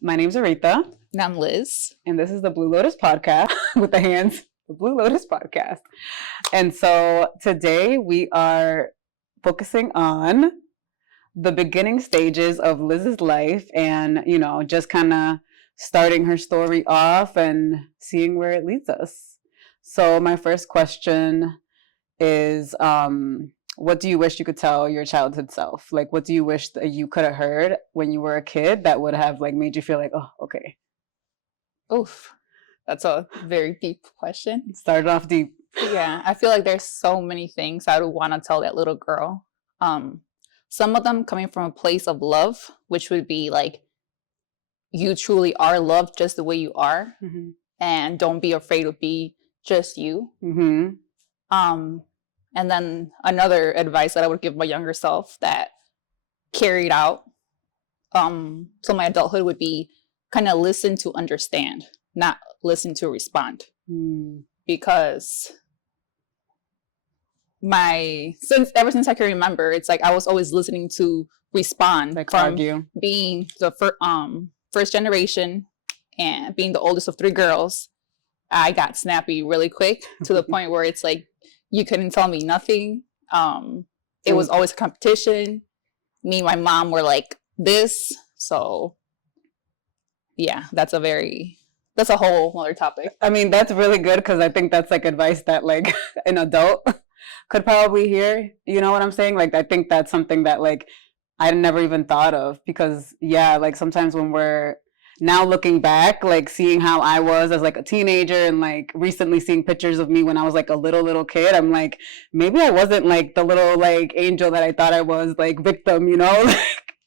My name's Aretha, And I'm Liz. and this is the Blue Lotus podcast with the hands, the Blue Lotus podcast. And so today we are focusing on the beginning stages of Liz's life and, just kind of starting her story off and seeing where it leads us. So my first question is, what do you wish you could tell your childhood self? Like, what do you wish that you could have heard when you were a kid that would have like made you feel like, oh, okay. Oof, that's a very deep question. Started off deep. Yeah, I feel like there's so many things I would want to tell that little girl. Some of them coming from a place of love, which would be like, you truly are loved just the way you are, and don't be afraid to be just you. And then another advice that I would give my younger self that carried out to my adulthood would be kind of listen to understand, not listen to respond. Because ever since I can remember, it's like I was always listening to respond, like from argue. Being the first generation and being the oldest of three girls. I got snappy really quick to the point where it's like, you couldn't tell me nothing. It was always a competition. Me and my mom were like this. So yeah, that's a whole other topic. I mean, that's really good because I think that's like advice that like an adult could probably hear. You know what I'm saying? Like, I think that's something that like I never even thought of because yeah, like sometimes when we're now looking back, like seeing how I was as like a teenager and like recently seeing pictures of me when I was like a little kid, I'm like, maybe I wasn't like the little like angel that I thought I was, like victim, like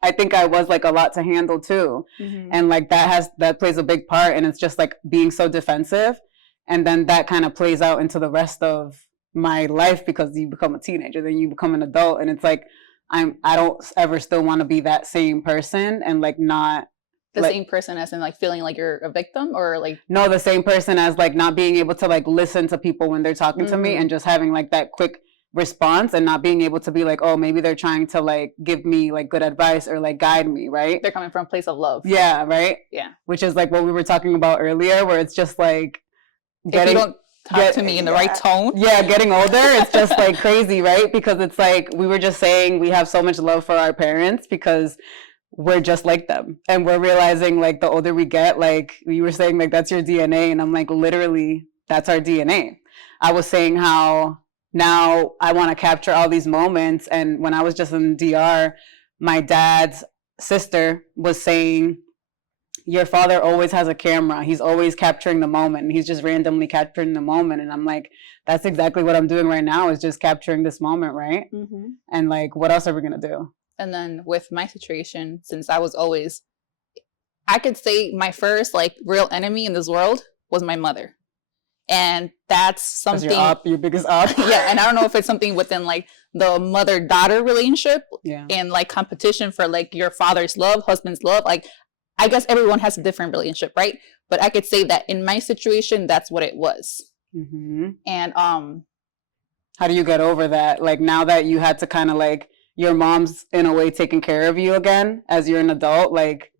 I think I was like a lot to handle too. And like that plays a big part, and it's just like being so defensive, and then that kind of plays out into the rest of my life because you become a teenager, then you become an adult, and it's like I don't ever still want to be that same person and like not the same person as in like feeling like you're a victim, or like no, the same person as like not being able to like listen to people when they're talking to me and just having like that quick response and not being able to be like, oh, maybe they're trying to like give me like good advice or like guide me, right? They're coming from a place of love. Yeah, right? Yeah. Which is like what we were talking about earlier, where it's just like if you don't talk to me in the right tone. Yeah, getting older, it's just like crazy, right? Because it's like we were just saying we have so much love for our parents because we're just like them, and we're realizing like the older we get, like you were saying, like that's your DNA, and I'm like, literally that's our DNA. I was saying how now I want to capture all these moments, and when I was just in DR, my dad's sister was saying, your father always has a camera, he's always capturing the moment, and he's just randomly capturing the moment. And I'm like, that's exactly what I'm doing right now, is just capturing this moment, right? And like, what else are we gonna do? And then with my situation, since I could say my first like real enemy in this world was my mother. And that's something your biggest op. Yeah. And I don't know if it's something within like the mother-daughter relationship and like competition for like your father's love, husband's love. Like, I guess everyone has a different relationship, right? But I could say that in my situation, that's what it was. And how do you get over that? Like, now that you had to kind of like, your mom's in a way taking care of you again as you're an adult, like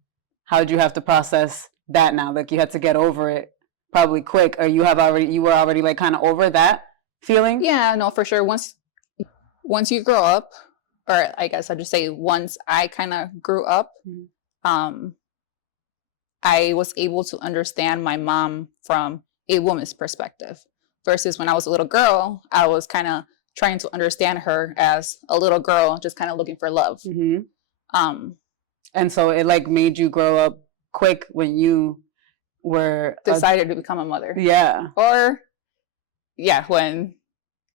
how did you have to process that now? Like, you had to get over it probably quick, or you were already like kind of over that feeling? Yeah, no, for sure. Once you grow up, or I guess I'd just say once I kind of grew up, I was able to understand my mom from a woman's perspective versus when I was a little girl, I was kind of trying to understand her as a little girl, just kind of looking for love. And so it like made you grow up quick when you were decided to become a mother. Yeah. Or when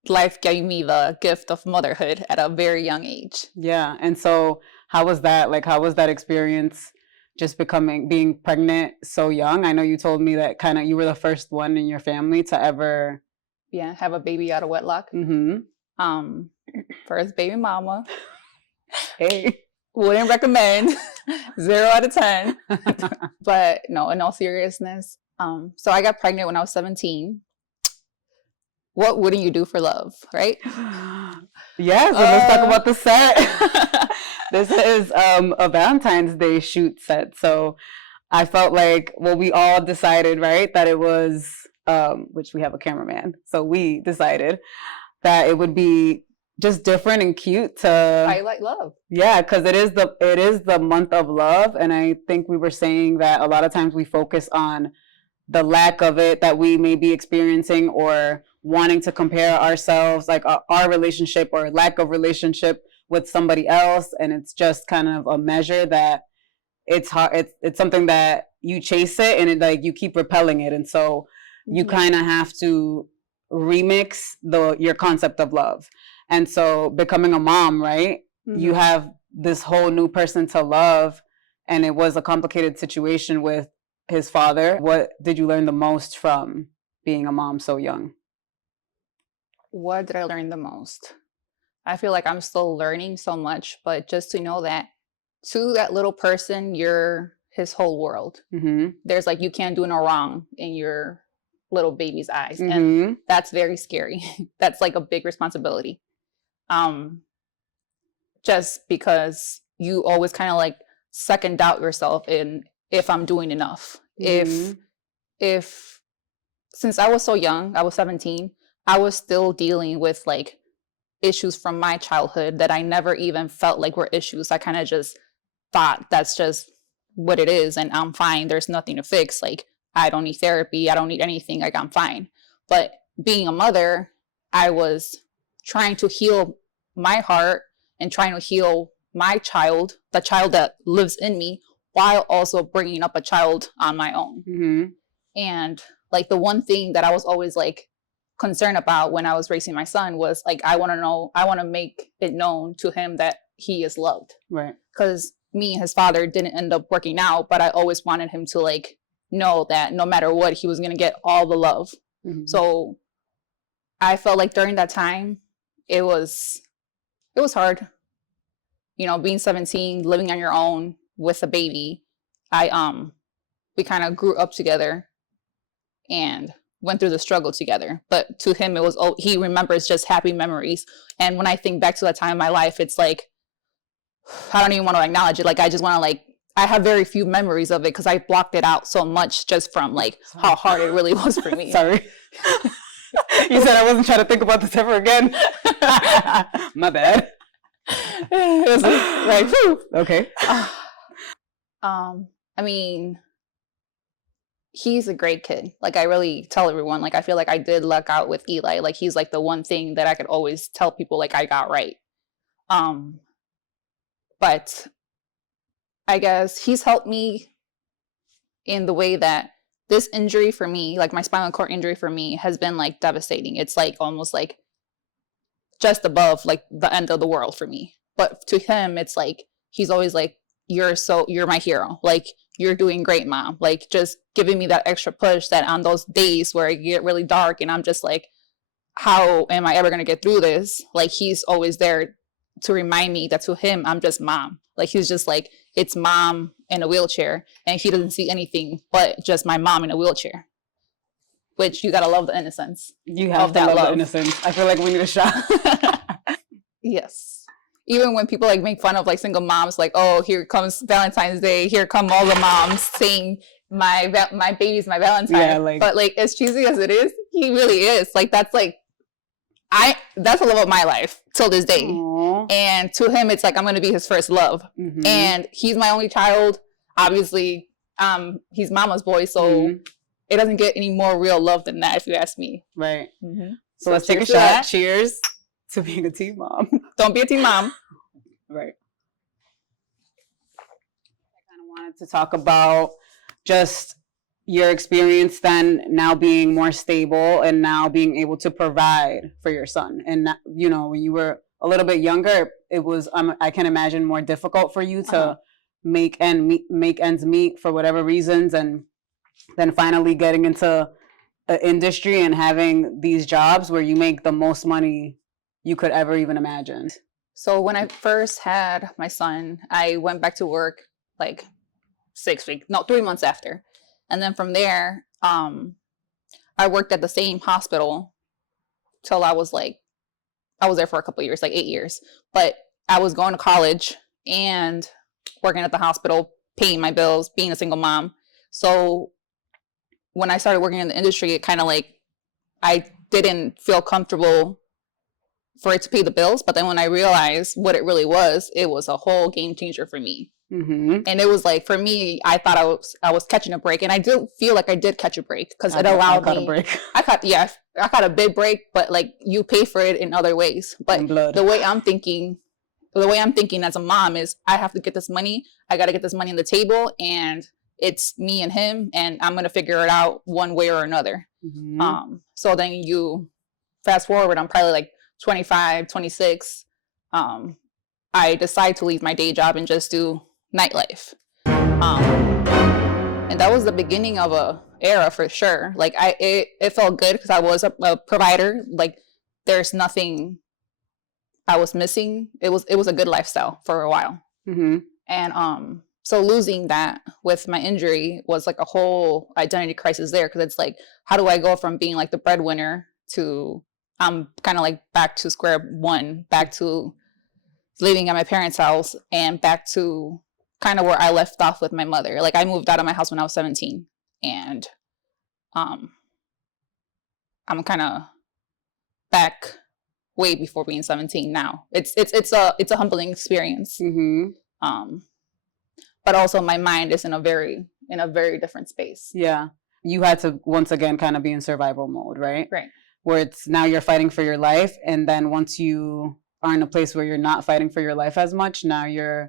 life gave me the gift of motherhood at a very young age. Yeah. And so how was that? Like, how was that experience just being pregnant so young? I know you told me that kind of you were the first one in your family to ever have a baby out of wedlock. First baby mama. Hey, wouldn't recommend. 0 out of 10. But no, in all seriousness, so I got pregnant when I was 17. What wouldn't you do for love, right? Yeah, so let's talk about the set. This is a Valentine's Day shoot set. So I felt like, well, we all decided, right, that it was, which we have a cameraman, so we decided that it would be just different and cute to highlight love. Yeah, because it is the month of love, and I think we were saying that a lot of times we focus on the lack of it that we may be experiencing, or wanting to compare ourselves, like our relationship or lack of relationship with somebody else, and it's just kind of a measure that it's hard. It's something that you chase it, and it, like, you keep repelling it, and so you kind of have to remix your concept of love. And so becoming a mom, right? You have this whole new person to love, and it was a complicated situation with his father. What did you learn the most from being a mom so young? What did I learn the most? I feel like I'm still learning so much, but just to know that to that little person, you're his whole world. There's like, you can't do no wrong in your little baby's eyes. And that's very scary. That's like a big responsibility. Just because you always kind of like second doubt yourself in if I'm doing enough. If since I was so young, I was 17, I was still dealing with like issues from my childhood that I never even felt like were issues. I kind of just thought that's just what it is, and I'm fine. There's nothing to fix. Like, I don't need therapy. I don't need anything. Like, I'm fine. But being a mother, I was trying to heal my heart and trying to heal my child, the child that lives in me, while also bringing up a child on my own. And like, the one thing that I was always like concerned about when I was raising my son was like, I want to make it known to him that he is loved. Right. Because me and his father didn't end up working out, but I always wanted him to like know that no matter what, he was going to get all the love. So I felt like during that time, it was hard, you know, being 17, living on your own with a baby. We kind of grew up together and went through the struggle together. But to him, it was, he remembers just happy memories. And when I think back to that time in my life, it's like, I don't even want to acknowledge it. Like, I just want to like, I have very few memories of it because I blocked it out so much just from like how hard it really was for me. Sorry. You said I wasn't trying to think about this ever again. My bad. It was like, whew. Okay. I mean, he's a great kid. Like, I really tell everyone, like, I feel like I did luck out with Eli. Like, he's like the one thing that I could always tell people like I got right. But I guess he's helped me in the way that this injury for me, like my spinal cord injury for me, has been like devastating. It's like almost like just above like the end of the world for me. But to him, it's like, he's always like, you're my hero. Like, you're doing great, mom. Like, just giving me that extra push that on those days where it get really dark and I'm just like, how am I ever going to get through this? Like, he's always there to remind me that to him, I'm just mom. Like, he's just like, it's mom in a wheelchair, and he doesn't see anything but just my mom in a wheelchair. Which, you gotta love the innocence. You have to love the innocence. I feel like we need a shot. Yes. Even when people like make fun of like single moms, like, oh, here comes Valentine's Day, here come all the moms saying my baby's my Valentine. Yeah, like, but like, as cheesy as it is, he really is. Like, that's like, that's the love of my life till this day. Aww. And to him, it's like, I'm going to be his first love. And he's my only child. Obviously, he's mama's boy. So it doesn't get any more real love than that, if you ask me. Right. So let's take a shot. Cheers to being a teen mom. Don't be a teen mom. Right. I kind of wanted to talk about just your experience then, now being more stable and now being able to provide for your son. And, you know, when you were a little bit younger, it was, I can imagine, more difficult for you to make ends meet for whatever reasons. And then finally getting into an industry and having these jobs where you make the most money you could ever even imagine. So when I first had my son, I went back to work like 3 months after. And then from there, I worked at the same hospital till I was there for a couple of years, like 8 years. But I was going to college and working at the hospital, paying my bills, being a single mom. So when I started working in the industry, it kind of like, I didn't feel comfortable for it to pay the bills. But then when I realized what it really was, it was a whole game changer for me. And it was like, for me, I thought I was catching a break, and I do feel like I did catch a break because it allowed me. I caught a big break, but like you pay for it in other ways. But the way I'm thinking as a mom is, I have to get this money. I got to get this money on the table, and it's me and him, and I'm gonna figure it out one way or another. So then you fast forward, I'm probably like 25, 26. I decide to leave my day job and just do nightlife. And that was the beginning of a era for sure. Like it felt good because I was a provider. Like there's nothing I was missing. It was a good lifestyle for a while. And so losing that with my injury was like a whole identity crisis there, because it's like, how do I go from being like the breadwinner to I'm kind of like back to square one, back to living at my parents' house and back to kind of where I left off with my mother. Like I moved out of my house when I was 17, and I'm kind of back way before being 17 now. It's a humbling experience. But also my mind is in a very different space. Yeah. You had to once again kind of be in survival mode, right? Right. Where it's now you're fighting for your life, and then once you are in a place where you're not fighting for your life as much, now you're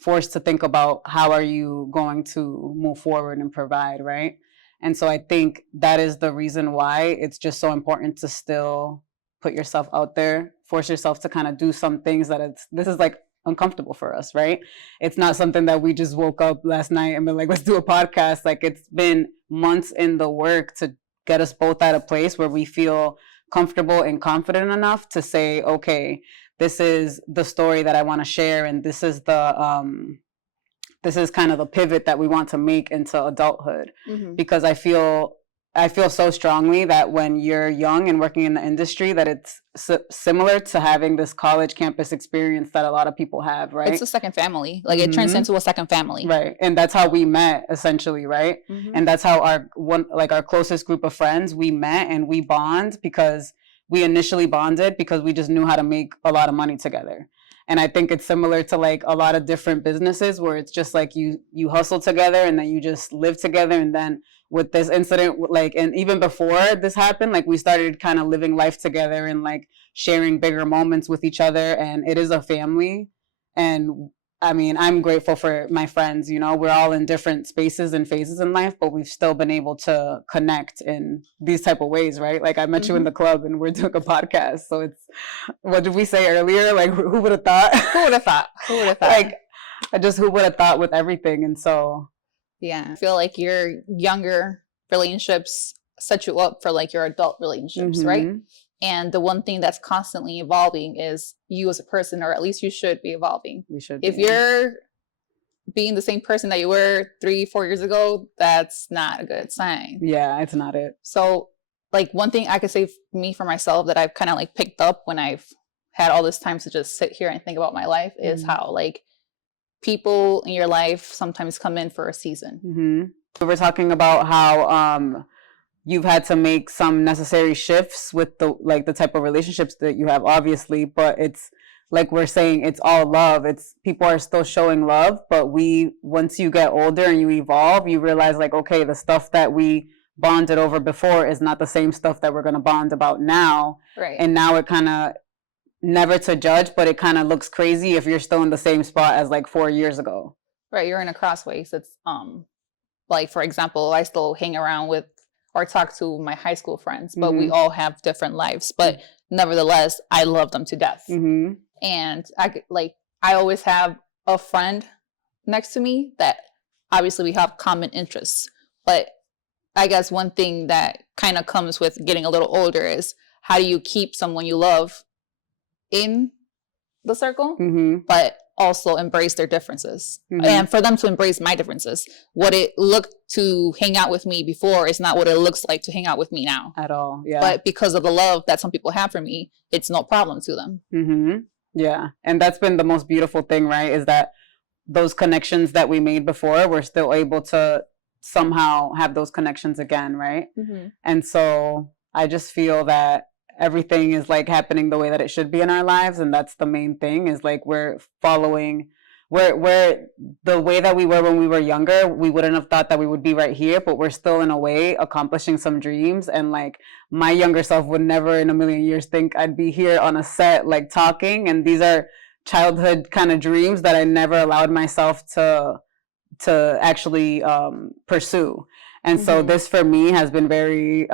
forced to think about how are you going to move forward and provide, right? And so I think that is the reason why it's just so important to still put yourself out there, force yourself to kind of do some things this is like uncomfortable for us, right? It's not something that we just woke up last night and been like, let's do a podcast. Like it's been months in the work to get us both at a place where we feel comfortable and confident enough to say, okay, this is the story that I want to share, and this is kind of the pivot that we want to make into adulthood. Because I feel so strongly that when you're young and working in the industry, that it's similar to having this college campus experience that a lot of people have, right? It's a second family. Like it turns into a second family. Right. And that's how we met essentially, right? And that's how our closest group of friends, we met and we bond, because we initially bonded because we just knew how to make a lot of money together. And I think it's similar to like a lot of different businesses where it's just like you hustle together and then you just live together. And then with this incident, like, and even before this happened, like we started kind of living life together and like sharing bigger moments with each other. And it is a family. And I mean, I'm grateful for my friends, you know, we're all in different spaces and phases in life, but we've still been able to connect in these type of ways, right? Like I met you in the club and we're doing a podcast. So it's, what did we say earlier? Like, who would have thought? Who would have thought? Like, who would have thought with everything? And so. Yeah. I feel like your younger relationships set you up for like your adult relationships, right? And the one thing that's constantly evolving is you as a person, or at least you should be evolving. We should. If you're being the same person that you were 3-4 years ago, that's not a good sign. Yeah, it's not it. So like one thing I could say for myself that I've kind of like picked up when I've had all this time to just sit here and think about my life is how like people in your life sometimes come in for a season. So we're talking about how you've had to make some necessary shifts with the type of relationships that you have, obviously, but it's like we're saying, it's all love. It's people are still showing love, but once you get older and you evolve, you realize like, okay, the stuff that we bonded over before is not the same stuff that we're going to bond about now. Right. And now it kind of, never to judge, but it kind of looks crazy if you're still in the same spot as like 4 years ago. Right. You're in a crossways. It's like, for example, I still hang around with or talk to my high school friends, but we all have different lives. But nevertheless, I love them to death. And I always have a friend next to me that obviously we have common interests. But I guess one thing that kind of comes with getting a little older is how do you keep someone you love in the circle, but also embrace their differences. And for them to embrace my differences. What it looked to hang out with me before is not what it looks like to hang out with me now. At all, yeah. But because of the love that some people have for me, it's no problem to them. Yeah, and that's been the most beautiful thing, right? Is that those connections that we made before, we're still able to somehow have those connections again, right? And so I just feel that everything is like happening the way that it should be in our lives, and that's the main thing, is like we're following where the way that we were when we were younger, we wouldn't have thought that we would be right here, but we're still in a way accomplishing some dreams. And like my younger self would never in a million years think I'd be here on a set like talking, and these are childhood kind of dreams that I never allowed myself to actually pursue. And so this for me has been very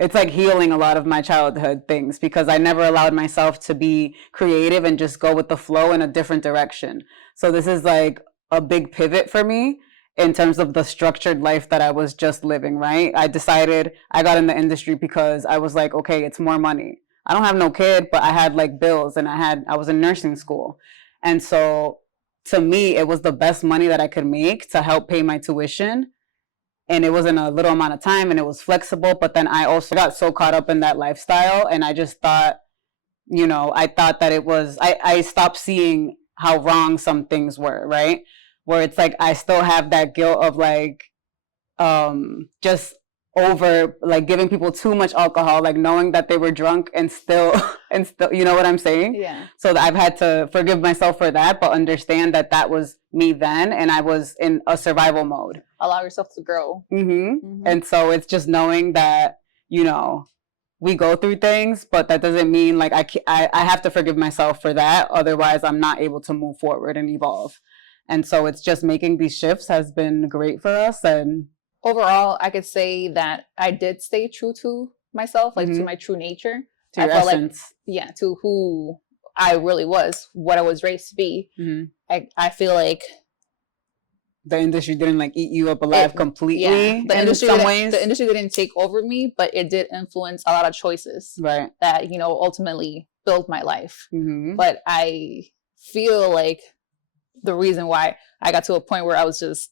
it's like healing a lot of my childhood things, because I never allowed myself to be creative and just go with the flow in a different direction. So this is like a big pivot for me in terms of the structured life that I was just living, right? I decided I got in the industry because I was like, okay, it's more money. I don't have no kid, but I had like bills, and I was in nursing school. And so to me, it was the best money that I could make to help pay my tuition. And it was in a little amount of time, and it was flexible. But then I also got so caught up in that lifestyle, and I just thought, I thought that it was, I stopped seeing how wrong some things were, right? Where it's like, I still have that guilt of like, just over like giving people too much alcohol, like knowing that they were drunk and still, you know what I'm saying? Yeah. So I've had to forgive myself for that, but understand that that was me then, and I was in a survival mode. Allow yourself to grow. And so it's just knowing that, we go through things, but that doesn't mean like I have to forgive myself for that. Otherwise, I'm not able to move forward and evolve. And so it's just making these shifts has been great for us. And overall, I could say that I did stay true to myself, like to my true nature. To your essence. Like, to who I really was, what I was raised to be. I feel like the industry didn't like eat you up alive completely. Yeah. The industry didn't take over me, but it did influence a lot of choices that, ultimately built my life. But I feel like the reason why I got to a point where I was just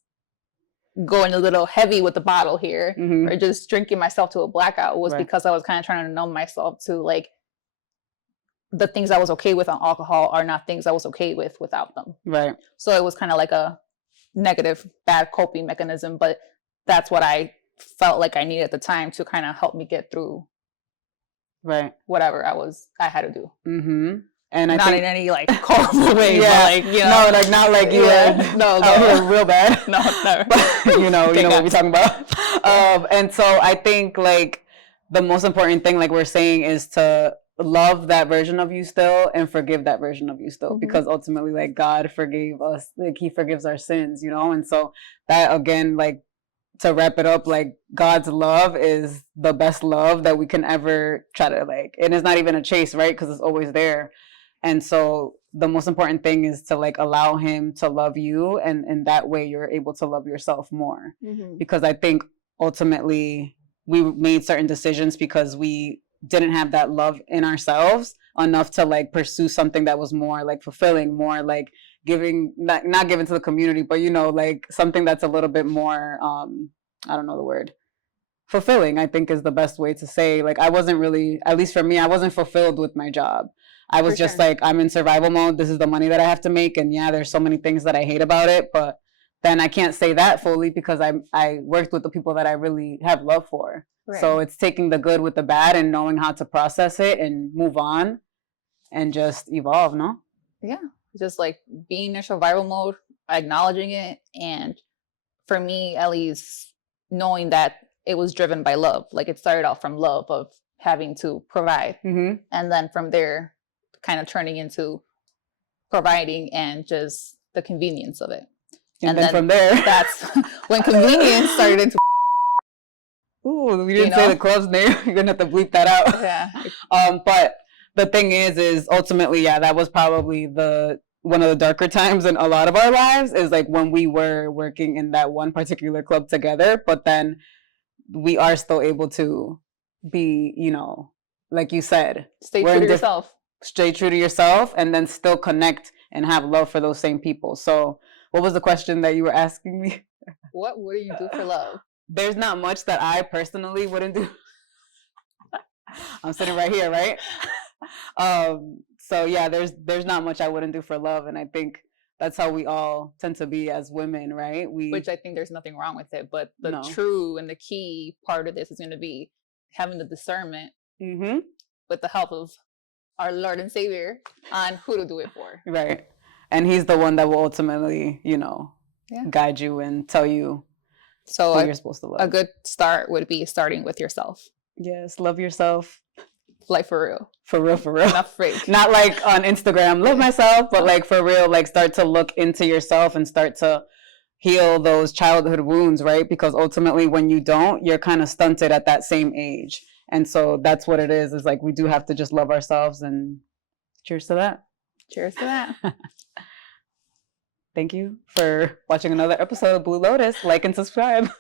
going a little heavy with the bottle here, or just drinking myself to a blackout, was because I was kind of trying to numb myself to like the things I was okay with on alcohol are not things I was okay with without them. Right. So it was kind of like a negative, bad coping mechanism, but that's what I felt like I needed at the time to kind of help me get through whatever I had to do. And I not think, in any like cold way, but like, no, like not like you were real bad. No, never. But, you know what we're talking about. And so I think like the most important thing, like we're saying, is to love that version of you still and forgive that version of you still, because ultimately like God forgave us, like he forgives our sins, and so that, again, like to wrap it up, like God's love is the best love that we can ever try to like, and it's not even a chase, right? Because it's always there. And so the most important thing is to like allow him to love you, and in that way you're able to love yourself more. Because I think ultimately we made certain decisions because we didn't have that love in ourselves enough to like pursue something that was more like fulfilling, more like giving, not giving to the community, but like something that's a little bit more I don't know the word, fulfilling, I think is the best way to say. Like I wasn't really, at least for me, I wasn't fulfilled with my job. I was just like, I'm in survival mode, this is the money that I have to make, and there's so many things that I hate about it, but then I can't say that fully because I worked with the people that I really have love for. So it's taking the good with the bad and knowing how to process it and move on and just evolve, no? Yeah, just like being in survival mode, acknowledging it, and for me at least, knowing that it was driven by love. Like it started off from love of having to provide, and then from there kind of turning into providing and just the convenience of it. And then from there, that's when convenience started into. Ooh, we didn't say the club's name. You're gonna have to bleep that out. Yeah. But the thing is ultimately, that was probably one of the darker times in a lot of our lives, is like when we were working in that one particular club together, but then we are still able to be, like you said, stay true to yourself. Stay true to yourself, and then still connect and have love for those same people. So what was the question that you were asking me? What would you do for love? There's not much that I personally wouldn't do. I'm sitting right here, right? So there's not much I wouldn't do for love. And I think That's how we all tend to be as women, right? Which I think there's nothing wrong with it. But the No. true and the key part of this is going to be having the discernment with the help of our Lord and Savior on who to do it for. Right. And he's the one that will ultimately, guide you and tell you who you're supposed to love. A good start would be starting with yourself. Yes, love yourself. Like for real. For real, for real. Not fake. Not like on Instagram, love myself, but like for real, like start to look into yourself and start to heal those childhood wounds, right? Because ultimately when you don't, you're kind of stunted at that same age. And so that's what it is like we do have to just love ourselves, and cheers to that. Cheers to that. Thank you for watching another episode of Blue Lotus. Like and subscribe.